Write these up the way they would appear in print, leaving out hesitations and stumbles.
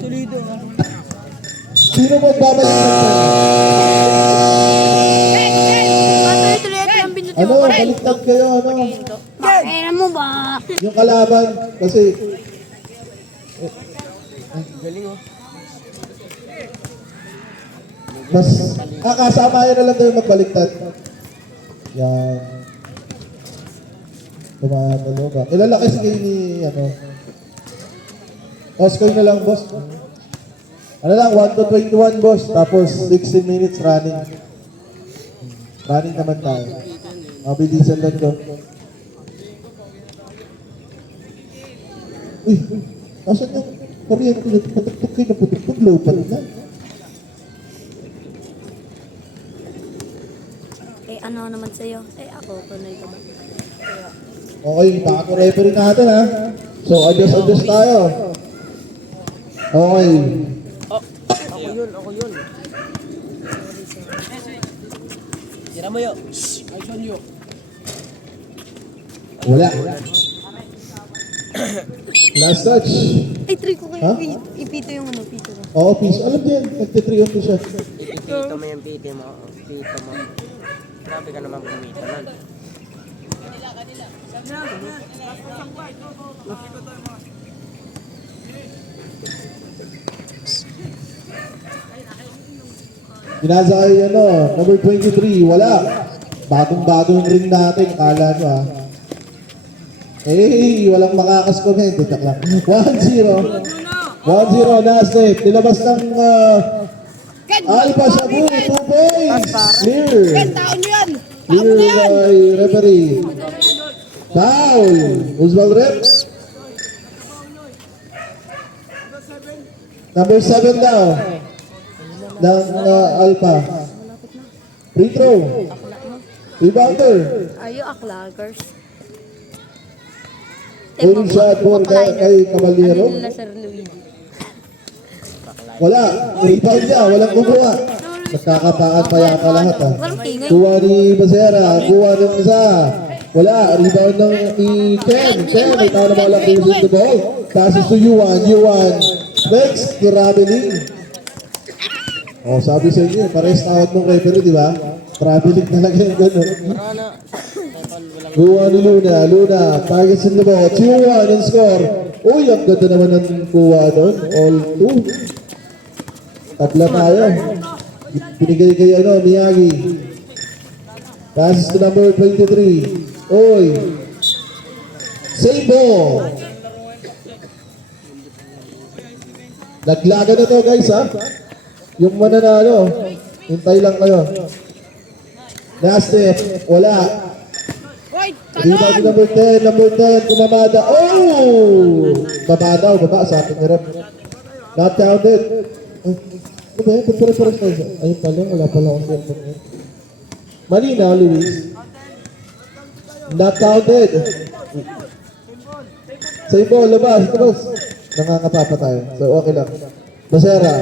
Solido ha. Sino magbabalik ng Tuloy-tuloy ang binuti ano, mo. baliktad kayo, ano? Kaya mo ba? Yung kalaban, kasi... Galing oh. Mas, kasama yun na lang tayo magbaliktad. Yan. Tumatalo ba? Ilalaki sige ni, ano. Oscar na lang, boss. Ano lang, 1 to 21, boss. Tapos, 16 minutes running. Running naman tayo. Mabilisan lang doon. Uy, nasan yung kuryente na patuktok kayo na putuktok, low-pat na. Eh, ano naman sa'yo? Eh, ako, kunay ko. Okay, bago referee natin ha. So, adjust tayo. Okay. Ako yun. Tira mo yun. Action yun. Wala. Last touch. Ay, try ko kayo. Ha? Ipito yung ano, pito ko. Oo, peace. Alam din, nagtitriyan ko siya. Ipito mo yung pito mo. Pito mo. Grabe ka naman pumito nun. Binasa kayo ano, number 23, wala. Bagong-bagong ring natin, akala nyo ha. Eh, walang makakas-comment. Itak lang. 1-0. 1-0, Nasib. Nilabas ng Alpha Shabu, 2 points. Clear. Clear by referee. Foul. Usbal Reps. Number 7 daw. Ng Alpha. Free throw. Rebounder. Ayo, aklagers. Full shot for kay Caballero. Ano nila, Sir Luigi? Wala. Rebound niya. Walang kumuha. Nagkakapaan pa yata lahat ha. Walang tingay. Kuha ni Basera. Kuha ng isa. Wala. Rebound ng ni Ken. Ken. May tao na walang losing the ball. Passes to Yuan. Yuan. Next. Traveling. Oh, sabi sa inyo, pares tawad ng referee, di ba? Traveling talaga yung gano'n. Marana. Kuha ni Luna. Luna. Targets in the ball. 2-1 and score. Uy, ang ganda naman ng kuha doon. All 2. Tabla tayo. Binigay kay Miyagi. Passes to number 23. Uy. Save ball. Naglaga na to guys ha. Yung mananalo. Hintay lang kayo. Nasty. Wala. Rebound number 10. Number 10. Kumamada. Oh! Baba daw. Baba sa ating hirap. Not counted. Ano ba yun? Pagpare-pares na isa. Ayun pala. Wala pala akong cellphone ngayon. Mali na, Luis. Not counted. Sa'yo po, labas. Labas. Nangangapapa tayo. So, okay lang. Basera.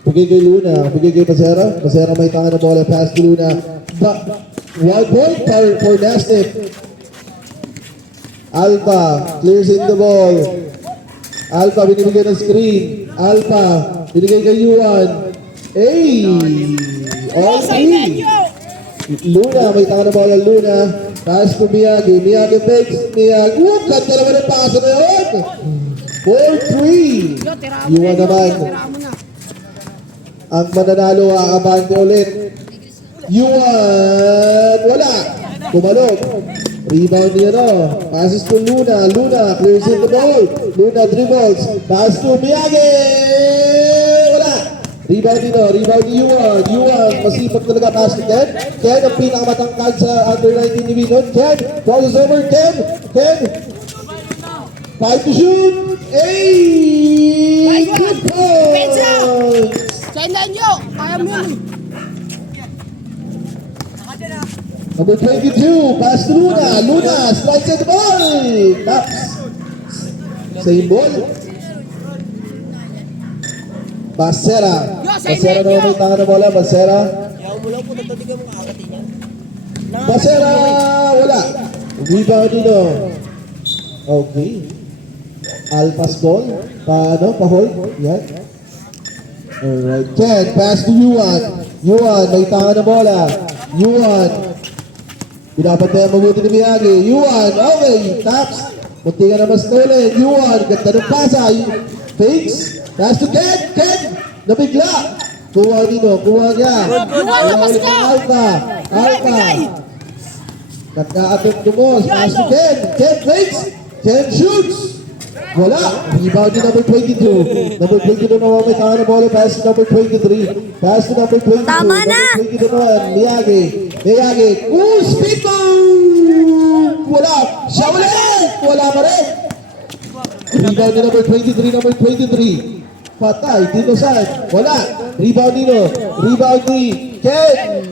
Bigay kay Luna. Bigay kay Basera. Basera may tangan na bola. Pass to Luna. One point for Nasty. Alpha. Clears in the ball. Alpha binibigay ng screen. Alpha. Binigay kay Yuan. Hey! All three. Luna. May tangan na bola. Luna. Pass to Miyagi. Miyagi fakes. Miyagi. Ganda naman ang paso na yun. 4-3. Yuan naman. Ang mananalo aabante ulit. Yuan. Wala. Kumalog. Rebound niya no. Passes to Luna. Luna clears in the ball. Luna dribbles. Pass to Miyagi. Wala. Rebound nito. Rebound ni Yuan. Yuan. Masipag talaga pass to Ken. Ken ang pinakamatangkad sa under 19 division. Ken. Crosses over. Ken. Ken. 5 to shoot. Hey! Good point! Sendan nyo! Kaya mo yun! Number 22, pass to Luna. Luna strikes at the ball. Taps. Same ball. Basera. Basera na may tangan na bola. Basera. Yaw mo lang po. Natatigan mo kakati niya. Basera. Wala. Rebound dito. Okay. Alpha's ball. Pa-hold. Yan. Alright. Ken, pass to Yuan. Yuan, may tanga na bola. Yuan. Pinapatay ang mabuti ni Miyagi. Yuan, okay. Taps. Munti ka na mas ulit. Yuan, ganda ng pasa. Fakes. Pass to Ken. Ken, nabigla. Kuha nino, kuha niya. Yuan, labas ka! Alpha. Alpha. Nagka-atong dumos. Pass to Ken. Ken fakes. Ken shoots. Wala. Rebound ni number 22. Number 22 naman may tanga na bola. Pass to number 23. Pass to number 22. Tama na. Number 22 naman. Miyagi. Miyagi. Speed move! Wala. Siya ulit. Wala pa rin. Rebound ni number 23. Number 23. Patay. Dito saan? Wala. Rebound nino. Rebound ni Ken.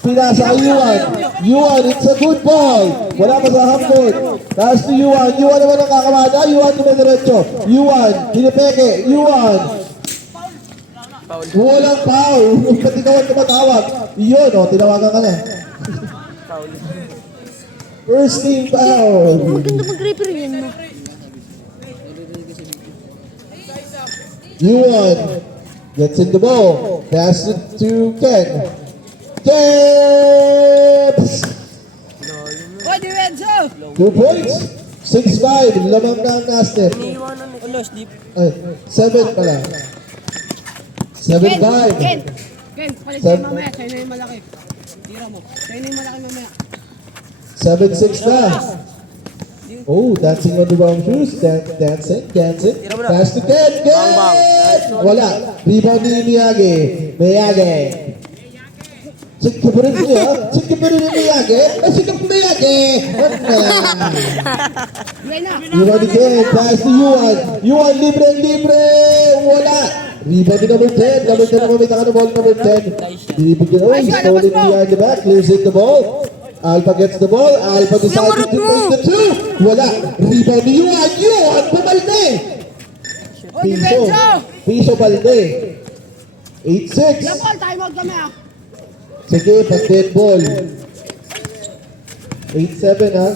Pinasa kay Yuan. Yuan, it's a good ball. Wala pa sa hambon. Taas to Yuan. Yuan naman ang kakamada. Yuan dumidiretso. Yuan, pinipeke. Yuan. Walang foul. Ba't ikaw ang tumatawag? Yun, tinawagan ka na. Foul. First team foul. Maganda mag-referee yan mo. Yuan gets in the ball. Pass it to Ken. Tips! Oy, Direnzo! 2 points. 6-5. Lamang na ang Nasdaq. Iniiwanan ni Ulos, deep. Ay, 7 pala. 7-5. Ken! Ken, palit tayo mamaya. Sa'yo na yung malaki. Tira mo. Sa'yo na yung malaki mamaya. 7-6 na. Oh, dancing on the wrong shoes. Dancing. Pass to Ken. Bang, bang. Ken! Wala. Rebound ni Miyagi. Miyagi. Sikap pa rin niya. Sikap pa rin ni Miyagi. Sikap Miyagi. Play na! Yuan again. Pass to Yuan. Yuan, libre. Wala. Rebound ni number 10. Number 10 naman may taka na ball. Number 10. Binibigyan. Oh, he's stolen behind the back. Clears it the ball. Alpha gets the ball. Alpha decided to take the 2. Wala. Rebound ni Yuan. Yuan, pumalde. Oy, Direnzo! Piso balde. 8-6. Yung ball, time out kami ah. Sige, pag-dead ball. 8-7 ha.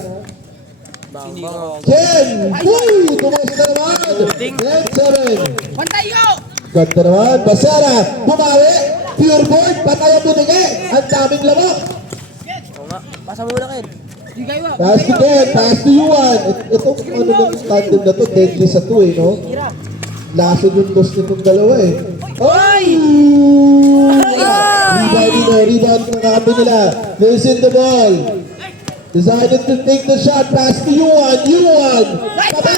Bang, bang. Ken! Woo! Tumas na naman! 10-7. Pantay ko! Ganda naman. Basara, bumawi. Pure board, patay ang bunige. Ang daming lamok. Oo nga. Pasa muna, Ken. Di kayo ah. Pass to Ken, pass to Yuan. Itong ano ng tandem na to, deadly sa 2 eh, no? Tira. Laso yung dos nitong dalawa eh. Oy! Rebound ng kampi nila. There's in the ball. Decided to take the shot. Pass to Yuan. Tabi!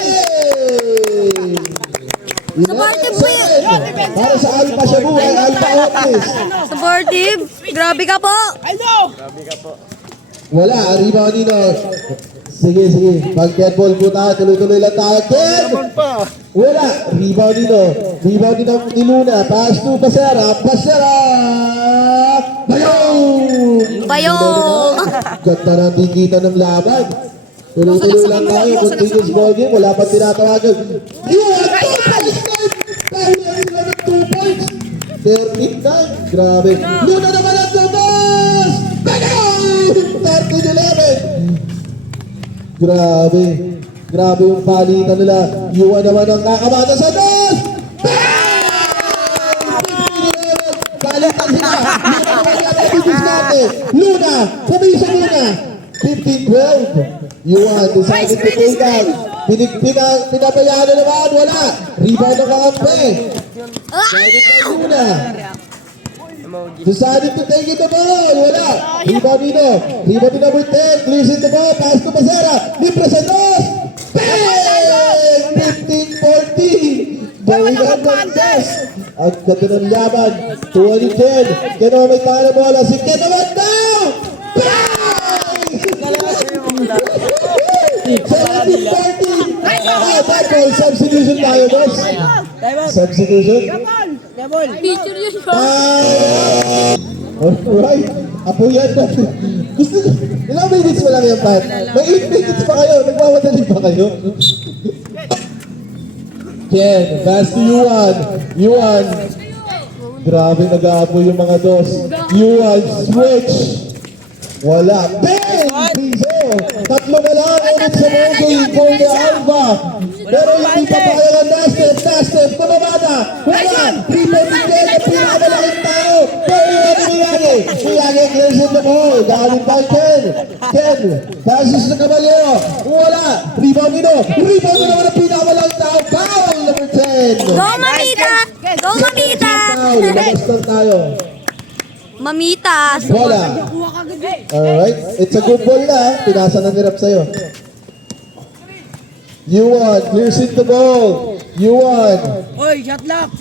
Supportive po yun. Para sa Alpha siya buhay. Alpha Otis. Supportive. Grabe ka po. I know! Grabe ka po. Wala. Rebound nino. Sige. Pag dead ball po tayo. Tuloy-tuloy lang tayo. Ken! Wala. Rebound nino. Rebound nino ni Luna. Pass to Basera. Bayo. Ganda na tingkita ng laban. Tuloy-tuloy lang tayo. Continuous ball game. Wala pa tinatawagan. Yuan! 2 points! 13-9. Grabe. Luna naman ang tumas! Bayo! 13-11. Grabe yung palitan nila. Yuan naman ang kakamata sa dos! Palitan sila. Luna, pumisa muna. 15-12. Yuan, decided to take out. Pinabayaan na naman, wala. Rebound ng kakampi. Decided to Luna. Emoji. Decided to take it the ball, wala. Rebound nino. Rebound ni number 10. Clears it the ball. Pass to Basera. Libre sa dos. Bang! 15-14. Going on ng test. Ang ganda ng laban. 2010. Kaya naman may tayo na bola. Si Ken naman daw. Bang! 17-14. Bad ball. Substitution tayo, boss. Substitution. Picture yun po. Alright. Apo yan na. Gusto nyo, ilang minutes pa lang yan, Pat? May 8 minutes pa kayo. Nagmamadali pa kayo. Ken, pass to Yuan. Grabe, nag-aapo yung mga dos. Yuan, switch. Wala. Ben! Piso! Tatlo na lang ulit sa Mogi for the Alpha. Pero hindi pa kaya ng Nastem, kumabada. Wala, rebound ni Ken, ang pinakamalaking tao. Pero yung Miyagi clears in the ball. Galing pa Ken. Ken, passes na Caballero. Wala, rebound nito. Rebound na naman ang pinakamalaking tao. Foul number 10. Go, Mamita! Go, Mamita! Foul, labas lang tayo. Mamita! Bola. Kuha ka agad eh. Alright, it's a good ball na. Pinasa na nirap sa'yo. Yuan, clears in the ball. Yuan. Oy, shot lock.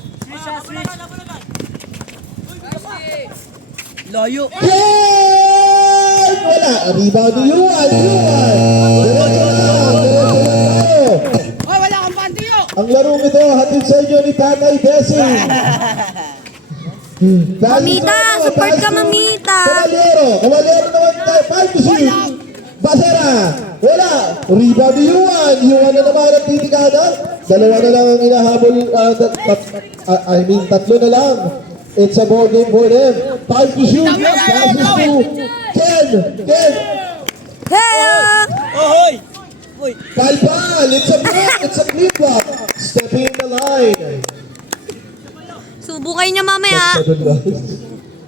Layo. Yan! Wala. Rebound ni Yuan. Diretso lang tayo. Oy, wala kang pantiyo. Ang larong ito, hatid sa inyo ni Tatay Bessie. Mamita, support ka, Mamita. Caballero naman tayo. 5 to shoot. Basera. Wala. Rebound ni Yuan. Yuan na naman ang titikada. Dalawa na lang ang inahabol. Tatlo na lang. It's a ball game for them. Time to shoot. Passes to Ken. Hey! Palpal. It's a block. It's a flip flop. Stepping in the line. Subukay niya mamaya.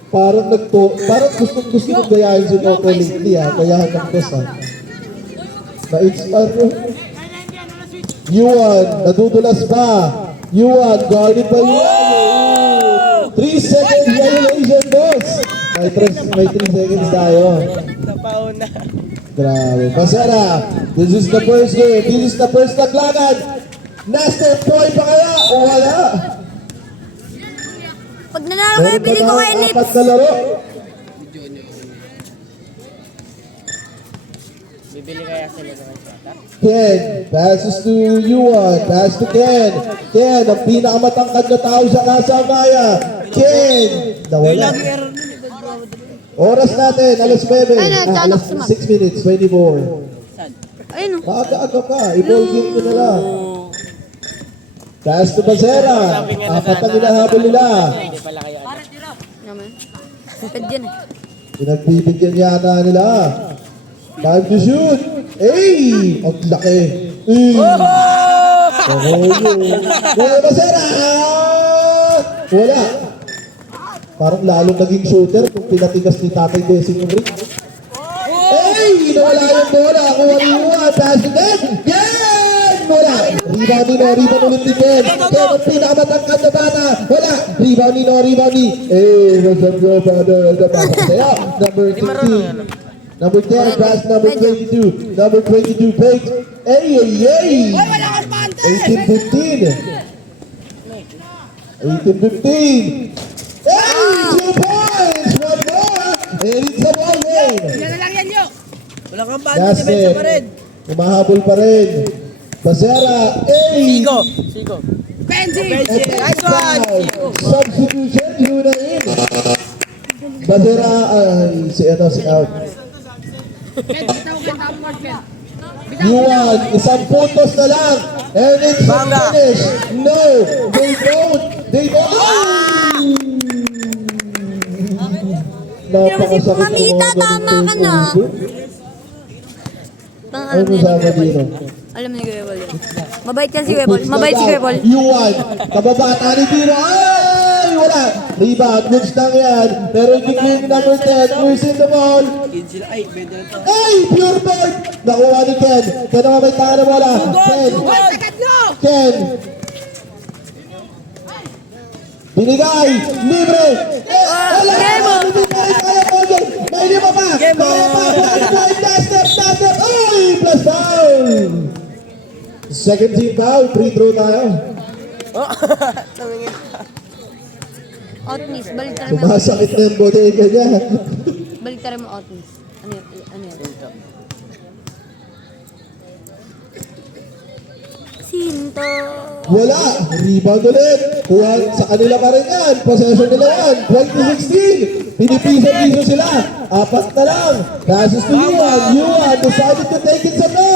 Parang gusto ng gayahin si Noto lately ha. Gayahan ng best ha. Na-inspire mo. Yuan, nadudulas pa. Yuan, guarded by Yuan. 3 seconds violation, boss. May 3 seconds tayo. Napauna. Grabe. Basera, this is the first game. This is the first laglagan. Nastem point pa kaya o wala? Pag nanalo kayo, bili ko kay Lips. 4 na laro. Bibili kaya sila ng shot. Ken, passes to Yuan, pass to Ken. Ken, ang pinakamatangkad na tao sa Kasabaya. Ken, nawala. Oras natin, alas 9. Ay, nagtanak Alas si Ma'am. 6 minutes, 24. Ayun o. Maaga-aga ka, i-ball game ko na lang. Pass to Basera. Apat ang hinahabol nila. Hindi pala kayo ano. Naman. Pwede yan eh. Pinagbibigyan yata nila. Time to shoot. Ay! Ang laki. Wala Basera! Wala. Parang lalong naging shooter kung pinatigas ni Tatay Bessie yung ring. Ay! Nawala yung bola. Kuha ni Juan. Pass to Ken. Ken! Wala. Rebound ni No. Rebound ulit ni Ken. Ken ang pinakamatangkad na bata. Wala. Rebound ni No. Rebound ni... Reserve pa sa'yo. Number 15. Number 10, pass number 22. Number 22, Page. Ay! Oy, wala kang pante. 18-15. Hey! 2 points! One more! And it's a ball game. Yan na lang yan, yo. Wala kang That's it. Umahabol pa rin. Basera. Ay! Sigo. Benji. Nice one! Substitution, Luna in. Basera, si out. Ken, bitaw ka top board, Ken. Yuan, isang puntos na lang. And it's Banga. finished. No, they don't. Napakasakit Mamita, ng mga tama ka na. Ano sabi dito? Alam ni Kuya Bol yan. Mabait yan si Kuya Bol. Mabait si Kuya Bol. Yuan, kababata ni Tiro. Ay, wala. Rebound, goods lang yan. Pero yung number 10, who's in the ball? Ay, pure ball. Nakuha ni Ken. Ken naman may tanga na bola. Ken. Oy, sakat nyo. Ken. Binigay. Libre. Wala. Binigay. Kaya po dyan. May lima pa. Kaya pa. Blaster. Ay, plus foul. Second team foul. Free throw tayo. Tumingin pa. Outmiss. Baliktarin mo. Sumasakit na yung bodega niya. Baliktarin mo outmiss. Ano yan? Sinto. Wala. Rebound ulit. Kuha sa kanila pa rin yan. Possession nila yan. 20-16. Pinipiso-piso sila. 4 na lang. Passes to Yuan. Yuan decided to take it sa no.